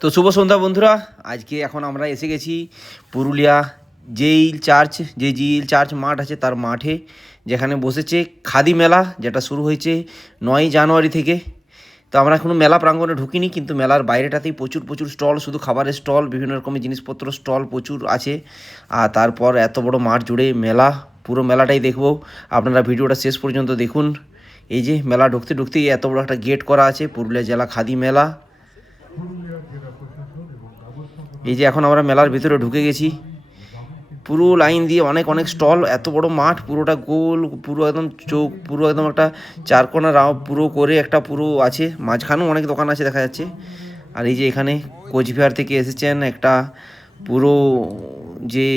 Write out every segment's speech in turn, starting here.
তো শুভ সন্ধ্যা বন্ধুরা। আজকে এখন আমরা এসে গেছি পুরুলিয়া জেইল চার্চ মাঠ আছে তার মাঠে, যেখানে বসেছে খাদি মেলা, যেটা শুরু হয়েছে 9ই জানুয়ারি থেকে। তো আমরা এখনও মেলা প্রাঙ্গণে ঢুকিনি, কিন্তু মেলার বাইরেটাতেই প্রচুর প্রচুর স্টল, শুধু খাবারের স্টল, বিভিন্ন রকমের জিনিসপত্র স্টল প্রচুর আছে। আর তারপর এত বড় মাঠ জুড়ে মেলা, পুরো মেলাটাই দেখবো। আপনারা ভিডিওটা শেষ পর্যন্ত দেখুন। এই যে মেলা ঢুকতে ঢুকতেই এত বড় একটা গেট করা আছে, পুরুলিয়া জেলা খাদি মেলা। এই যে এখন আমরা মেলার ভিতরে ঢুকে গেছি, পুরো লাইন দিয়ে অনেক অনেক স্টল, এত বড় মাঠ, পুরোটা গোল, পুরো একদম চোখ, পুরো একদম একটা চারকোনা পুরো করে একটা পুরো আছে, মাঝখানেও অনেক দোকান আছে দেখা যাচ্ছে। আর এই যে এখানে কোচবিহার থেকে এসেছেন একটা পুরো, যে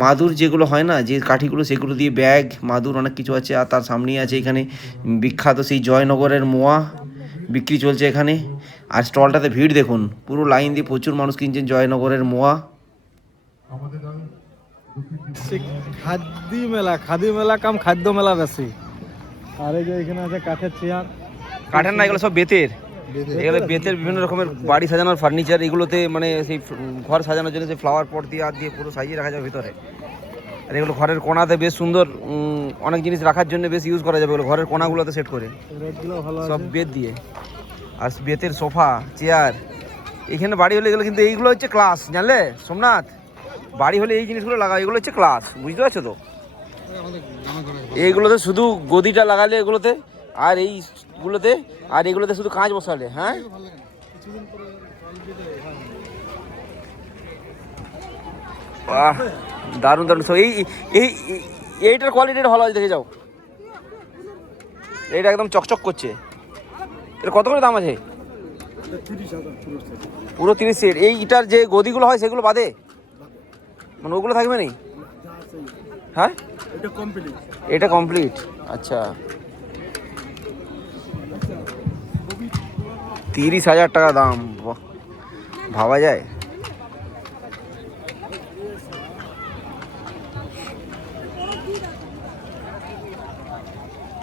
মাদুর যেগুলো হয় না, যে কাঠিগুলো, সেগুলো দিয়ে ব্যাগ, মাদুর, অনেক কিছু আছে। আর তার সামনেই আছে এখানে বিখ্যাত সেই জয়নগরের মোয়া বিক্রি চলছে এখানে। আর স্টলটাতে ভিড় দেখুন, পুরো লাইন দিয়ে প্রচুর মানুষ কিনছেন জয়নগরের মোয়া। খাদি মেলা কাম খাদ্য মেলা বেশি। আর এই যে এখানে আছে কাঠের চেয়ার। কাঠের না, এগুলো সব বেতের। এগুলো বেতের বিভিন্ন রকমের বাড়ি সাজানোর ফার্নিচার, এগুলোতে মানে সেই ঘর সাজানোর জন্য সেই ফ্লাওয়ার পট দিয়ে আর দিয়ে পুরো সাজিয়ে রাখা যাবে ভিতরে। আর এগুলো ঘরের কোণাতে বেশ সুন্দর, অনেক জিনিস রাখার জন্য বেশ ইউজ করা যাবে এগুলো, ঘরের কোণাগুলোতে সেট করে, সব বেত দিয়ে। আর বেতের সোফা, চেয়ার। এখানে বাড়ি হলে এগুলো, কিন্তু এইগুলো হচ্ছে ক্লাস, জানলে সোমনাথ, বাড়ি হলে এই জিনিসগুলো লাগা, এগুলো হচ্ছে ক্লাস, বুঝতে পারছো তো? এইগুলোতে শুধু গদিটা লাগালে এগুলোতে, আর এইগুলোতে, আর এগুলোতে শুধু কাঁচ বসালে। হ্যাঁ, বাহ, দারুণ দারুণ। এই এই এইটার কোয়ালিটিটা ভালো আছে, দেখে যাও, এইটা একদম চকচক করছে। এটা কত করে দাম আছে? পুরো 30 এইটার যে গদিগুলো হয় সেগুলো বাদে, মানে ওগুলো থাকবে না? হ্যাঁ, এটা কমপ্লিট। আচ্ছা, 30,000 টাকা দাম, ভাবা যায়?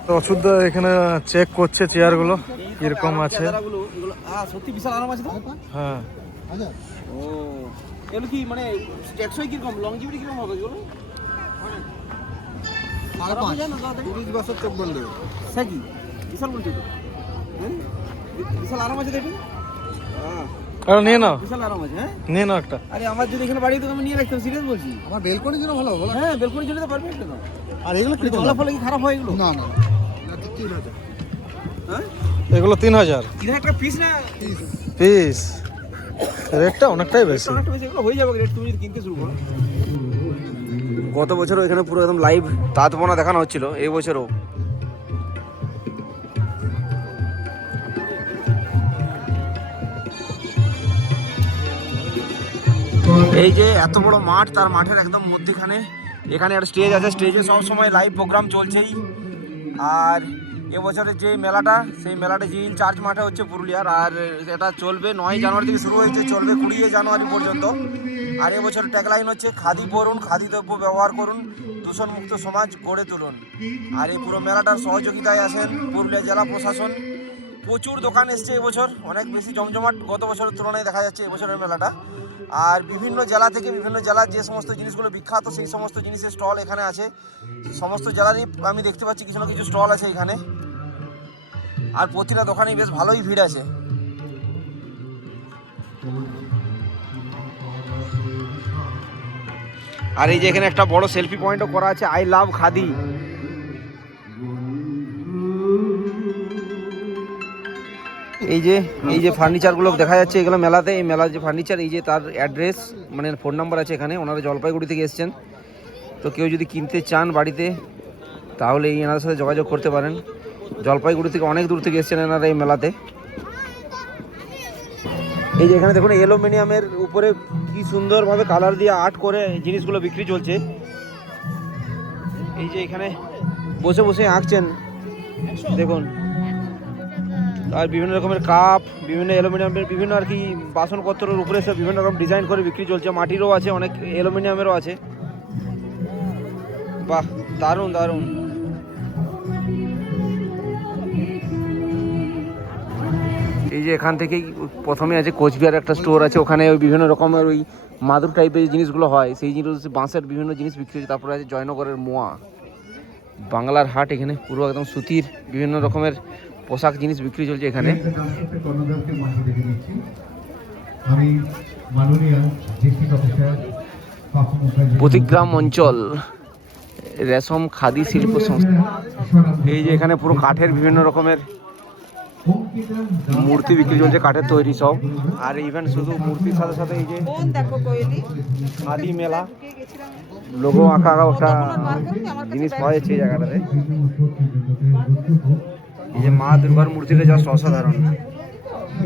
তো ওষুধ এখানে চেক করছে চেয়ারগুলো কিরকম আছে। সত্যি বিশাল আরাম আছে তো। হ্যাঁ, ও, এগুলো কি মানে টেকসই কিরকম, লংজিভিটি কিরকম হবে এগুলো? বিশাল বলছি তো, হ্যাঁ, বিশাল আরাম আছে দেখুন। নিয়ে নাও, বিশাল আরাম আছে। হ্যাঁ, নিয়ে নাও একটা। আরে আমার যদি এখানে বাড়ি তো আমি নিয়ে রাখতাম, সিরিয়াস বলছি। আমার বেলকনির জন্য ভালো হবে। হ্যাঁ, বেলকনির জন্য তো পারফেক্ট না। আর এগুলো কি ফলে ফলে কি খারাপ হয় এগুলো? না না, এটা 3000। হ্যাঁ, এগুলো 3000 3000 টাকা পিস না? পিস। রেটটা অনেকটাই বেশি। অনেকটা বেশি, এগুলো হয়ে যাবে রেট তুমি যদি কিনতে শুরু করো। গত বছরও এখানে পুরো একদম লাইভ তাঁত বোনা দেখানো হচ্ছিল, এই বছরও। এই যে এত বড় মাঠ, তার মাঠের একদম মধ্যখানে এখানে একটা স্টেজ আছে, স্টেজে সব সময় লাইভ প্রোগ্রাম চলছেই। আর এবছরের যে মেলাটা, সেই মেলাটা জেইল চার্চ মাঠে হচ্ছে পুরুলিয়ার। আর এটা চলবে 9ই জানুয়ারি থেকে শুরু হয়েছে, চলবে 20 জানুয়ারি পর্যন্ত। আর এবছর ট্যাগলাইন হচ্ছে খাদি পরুন, খাদি দ্রব্য ব্যবহার করুন, দূষণমুক্ত সমাজ গড়ে তুলুন। আর এই পুরো মেলাটার সহযোগিতায় আছেন পুরুলিয়া জেলা প্রশাসন। প্রচুর দোকান এসছে এবছর, অনেক বেশি জমজমাট গত বছরের তুলনায় দেখা যাচ্ছে এবছরের মেলাটা। আর বিভিন্ন জেলা থেকে, বিভিন্ন জেলার যে সমস্ত জিনিসগুলো বিখ্যাত, সেই সমস্ত জিনিসের স্টল এখানে আছে। সমস্ত জেলারই আমি দেখতে পাচ্ছি কিছু না কিছু স্টল আছে এখানে। আর প্রতিটা দোকানেই বেশ ভালোই ভিড় আছে। আর এই যে এখানে একটা বড় সেলফি পয়েন্টও করা আছে, আই লাভ খাদি। এই যে ফার্নিচারগুলো দেখা যাচ্ছে এগুলো মেলাতে, এই মেলার যে ফার্নিচার, এই যে তার অ্যাড্রেস, মানে ফোন নাম্বার আছে এখানে। ওনারা জলপাইগুড়ি থেকে এসেছেন, তো কেউ যদি কিনতে চান বাড়িতে, তাহলে এই এনাদের সাথে যোগাযোগ করতে পারেন। জলপাইগুড়ি থেকে অনেক দূর থেকে এসেছেন এনারা এই মেলাতে। এই যে এখানে দেখুন, অ্যালুমিনিয়ামের উপরে কি সুন্দরভাবে কালার দিয়ে আর্ট করে জিনিসগুলো বিক্রি চলছে। এই যে এখানে বসে বসে আঁকছেন দেখুন। আর বিভিন্ন রকমের কাপ, বিভিন্ন অ্যালুমিনিয়ামের বিভিন্ন আর কি বাসনপত্রের উপরে সব বিভিন্ন রকম ডিজাইন করে বিক্রি চলছে। মাটিরও আছে, অনেক অ্যালুমিনিয়ামেরও আছে। বাহ, দারুণ দারুণ। এই যে এখান থেকেই প্রথমে আছে কোচবিহার একটা স্টোর আছে, ওখানে ওই বিভিন্ন রকমের ওই মাদুর টাইপের জিনিসগুলো হয়, সেই জিনিস বাঁশের বিভিন্ন জিনিস বিক্রি হচ্ছে। তারপরে আছে জয়নগরের মোয়া, বাংলার হাট, এখানে পুরো একদম সুতির বিভিন্ন রকমের পোশাক জিনিস বিক্রি চলছে এখানে। প্রতিগ্রাম অঞ্চল রেশম খাদি শিল্প সংস্থা। এই যে এখানে পুরো কাঠের বিভিন্ন রকমের মূর্তি বিক্রি চলছে, কাঠের তৈরি সব। আর ইভেন শুধু মূর্তির সাথে সাথে এই যে খাদি মেলা লোগো আঁকা একটা জিনিস পাওয়া যাচ্ছে এই জায়গাটাতে। এই যে মা দুর্গার মূর্তিটা জাস্ট অসাধারণ।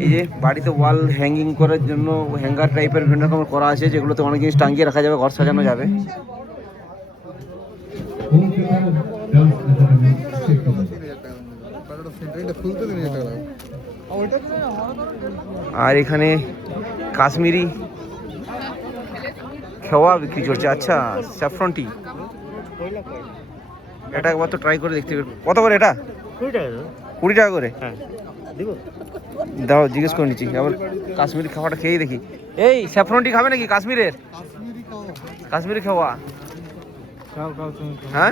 এই যে বাড়িতে ওয়াল হ্যাঙ্গিং করার জন্য হ্যাঙ্গার টাইপের বিভিন্ন রকমের করা আছে, যেগুলোতে অনেক জিনিস টাঙিয়ে রাখা যাবে, ঘর সাজানো যাবে। আর এখানে কাশ্মীরি খেওয়া বিক্রি চলছে। আচ্ছা, স্যাফরন টি, এটা একবার তো ট্রাই করে দেখতে হবে। কত করে এটা? 20 টাকা করে। দাও, জিজ্ঞেস করে নিচ্ছি। আবার কাশ্মীরি খাওয়াটা খেয়েই দেখি। এই স্যাফরন টি খাবে নাকি কাশ্মীরের? কাশ্মীরি খাওয়া, হ্যাঁ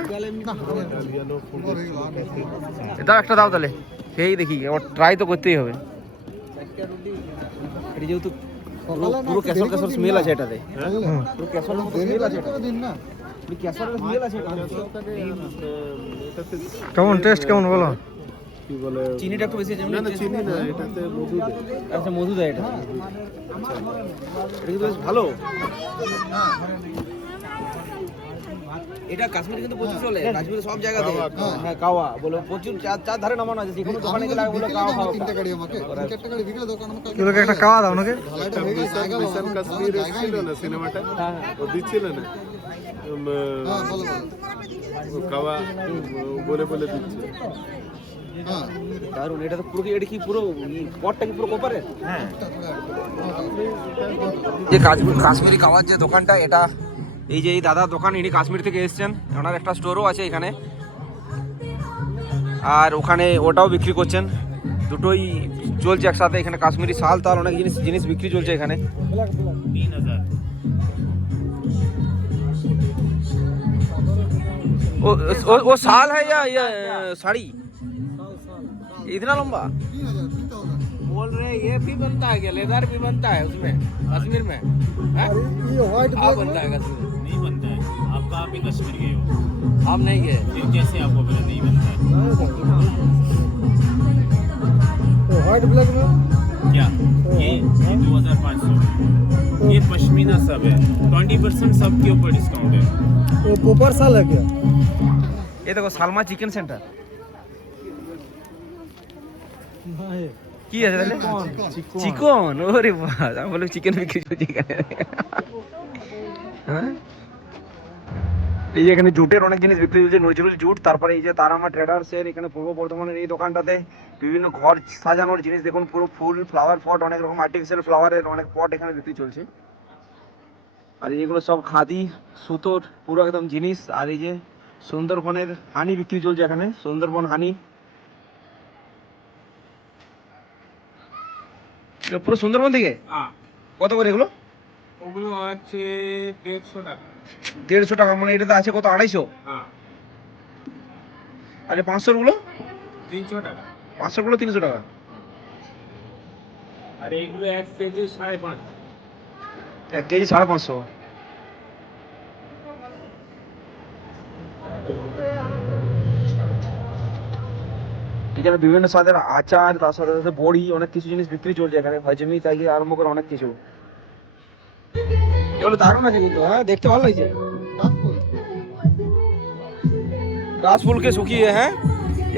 দাও, একটা দাও তাহলে, খেয়েই দেখি। আবার ট্রাই তো করতেই হবে। এটা যেহেতু পুরো কেশর কেশর স্মেল আছে এটাতে, পুরো কেশর স্মেল আছে, কেশরের স্মেল আছে। কেমন টেস্ট, কেমন বলো? চিনিটা একটু বেশি আছে। না চিনি না, এটাতে মধু দেয়। আচ্ছা, মধু দেয় এটা। এটা কিন্তু বেশ ভালো। এটা কাশ্মীরে কিন্তু প্রচুর চলে, কাশ্মীরে সব জায়গাতে। হ্যাঁ, কাওয়া বলে প্রচুর, চার ধারে নামানো আছে, যে কোনো দোকানে গেলে বলে কাওয়া খাও। তিনটা গাড়ি আমাকে, চারটা গাড়ি বিকেলে দোকান আমাকে তোকে একটা খাওয়া দাও নাকি? মিশন কাশ্মীর এসেছিল না সিনেমাটা, ও দিচ্ছিল না কাওয়া, বলে বলে দিচ্ছে। হ্যাঁ দারুন। এটা তো পুরো, এটা কি পুরো পটটা কি পুরো কোপারে? হ্যাঁ। যে কাশ্মীরি খাওয়ার যে দোকানটা, এটা এই যে এই দাদার দোকান, ইনি কাশ্মীর থেকে এসেছেন, ওনার একটা স্টোরও আছে এখানে, আর ওখানে ওটাও বিক্রি করছেন, দুটোই চলছে একসাথে। এখানে কাশ্মীরি শাল তাল অনেক জিনিস বিক্রি চলছে এখানে। 3000। वो साल है या साड़ी इतना लंबा? बोल रहे ये भी बनता है क्या? लेदर भी बनता है उसमें कश्मीर में? आप बनता है कश्मीर? नहीं बनता है। आपका आप ही कश्मीर गए हो? आप नहीं गए? फिर कैसे आपको पता नहीं बनता है? व्हाइट ब्लैक में क्या ये 2500। ये पश्मीना सब है, 20% सब के ऊपर डिस्काउंट है। वो पोपर साल है क्या? ये देखो सालमा चिकन सेंटर কি আছে তাহলে? চিকন। ওরে বাহ, আমি বলি চিকেন বিক্রি করছি এখানে। হ্যাঁ, এই যে এখানে জুটের অনেক জিনিস বিক্রি হচ্ছে, নজরুল জুট। তারপরে এই যে তারামা ট্রেডার্সের এখানে পূর্ব বর্ধমানের এই দোকানটাতে বিভিন্ন ঘর সাজানোর জিনিস, দেখুন পুরো ফুল ফ্লাওয়ার পট, অনেক রকম আর্টিফিশিয়াল ফ্লাওয়ারের অনেক পট এখানে বিক্রি চলছে। আর এইগুলো সব খাদি সুতোর পুরো একদম জিনিস। আর এই যে সুন্দরবনের হানি বিক্রি চলছে এখানে, সুন্দরবন হানি, পুরো সুন্দরবন থেকে। কত করে এগুলো? ওগুলো আছে 150 টাকা। 150 টাকা, মানে এটাতে আছে কত, 250? আরে 500 গুলো 300 টাকা। 500 গুলো 300 টাকা। আর এইগুলো 1 কেজি 550। 1 কেজি 550। এখানে বিভিন্ন স্বাদের আচার, তার সাথে সাথে বড়ি, অনেক কিছু জিনিস বিক্রি চলছে এখানে, ভাজমি থেকে আরম্ভ করে অনেক কিছু। এগুলো দারুণ আছে কিন্তু, হ্যাঁ দেখতে ভালো লাগছে। গাছ ফুলকে শুকিয়ে, হ্যাঁ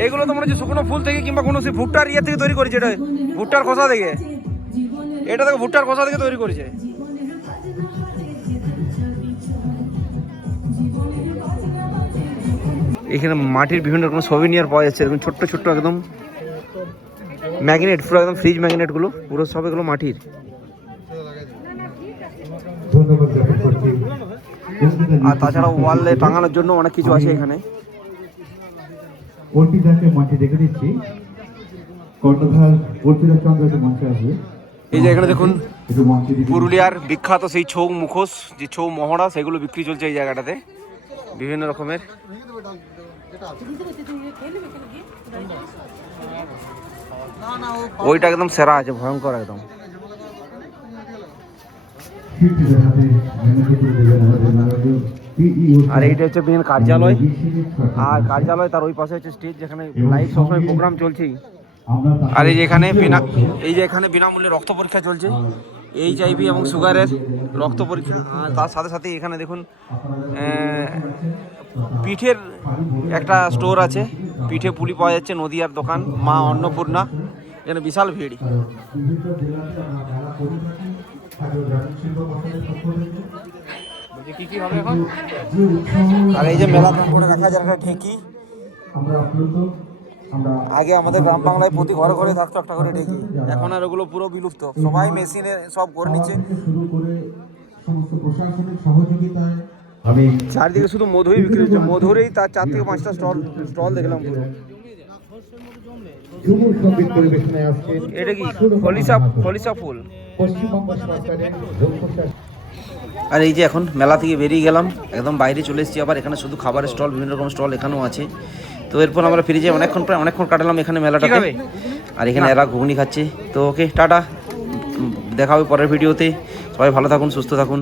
এগুলো তো মনে হচ্ছে শুকনো ফুল থেকে কিংবা কোনো সে ভুট্টার ইয়ে থেকে তৈরি করেছে। এটা ভুট্টার খোসা থেকে, এটা থেকে ভুট্টার খোসা থেকে তৈরি করেছে। এখানে মাটির বিভিন্ন রকম সভিনিয়ার পাওয়া যাচ্ছে, এরকম ছোট্ট ছোট্ট একদম ম্যাগনেট, পুরো একদম ফ্রিজ ম্যাগনেটগুলো, পুরো সব এগুলো মাটির। আর তাছাড়া ওয়ালে টাঙানোর জন্য অনেক কিছু আছে এখানে। অর্পিতাকে মাঠে ডেকে দিচ্ছি। কর্ণধার অর্পিতা চন্দ্র একটু মঞ্চে আসবে। এই যে এখানে দেখুন একটু মঞ্চে দিকে পুরুলিয়ার বিখ্যাত সেই ছৌ মুখোশ, যে ছৌ মহড়া, সেগুলো বিক্রি চলছে এই জায়গাটাতে বিভিন্ন রকমের। ওইটা একদম সেরা আছে, ভয়ঙ্কর একদম। শিল্পীদের হাতে মেহনতি করে দেবেন আমাদের মাননীয় PEO আর এইটা হচ্ছে মেন কার্যালয়, আর কার্যালয় তার ওই পাশে হচ্ছে স্টেজ, যেখানে লাইভ সবসময় প্রোগ্রাম চলছেই। আর এই যে এখানে বিনামূল্যে রক্ত পরীক্ষা চলছে, HIV এবং সুগারের রক্ত পরীক্ষা। আর তার সাথে সাথে এখানে দেখুন পিঠের একটা স্টোর আছে, পিঠে পুলি পাওয়া যাচ্ছে, নদিয়ার দোকান মা অন্নপূর্ণা। এখানে বিশাল ভিড়। আর এই যে মেলা করে রাখা যায় একটা ঢেঁকি, আগে আমাদের গ্রাম বাংলায় প্রতি ঘরে ঘরে থাকতো একটা করে ঢেঁকি, এখন আর ওগুলো পুরো বিলুপ্ত, সবাই মেশিনে সব করে নিচ্ছে। চারদিকে শুধু মধুই বিক্রি হচ্ছে, মধুরেই তার 4 থেকে 5টা স্টল দেখলাম পুরো। ঝুমুর সঙ্গীত পরিবেশনায় আসছেন এটা কি হলিসা ফুল। আর এই যে এখন মেলা থেকে বেরিয়ে গেলাম, একদম বাইরে চলে এসেছি। আবার এখানে শুধু খাবারের স্টল, বিভিন্ন রকম স্টল এখানেও আছে। তো এরপর আমরা ফিরে যাই, অনেকক্ষণ কাটালাম এখানে মেলাটাতে। আর এখানে এরা ঘুগনি খাচ্ছে। তো ওকে, টাটা, দেখা হবে পরের ভিডিওতে। সবাই ভালো থাকুন, সুস্থ থাকুন।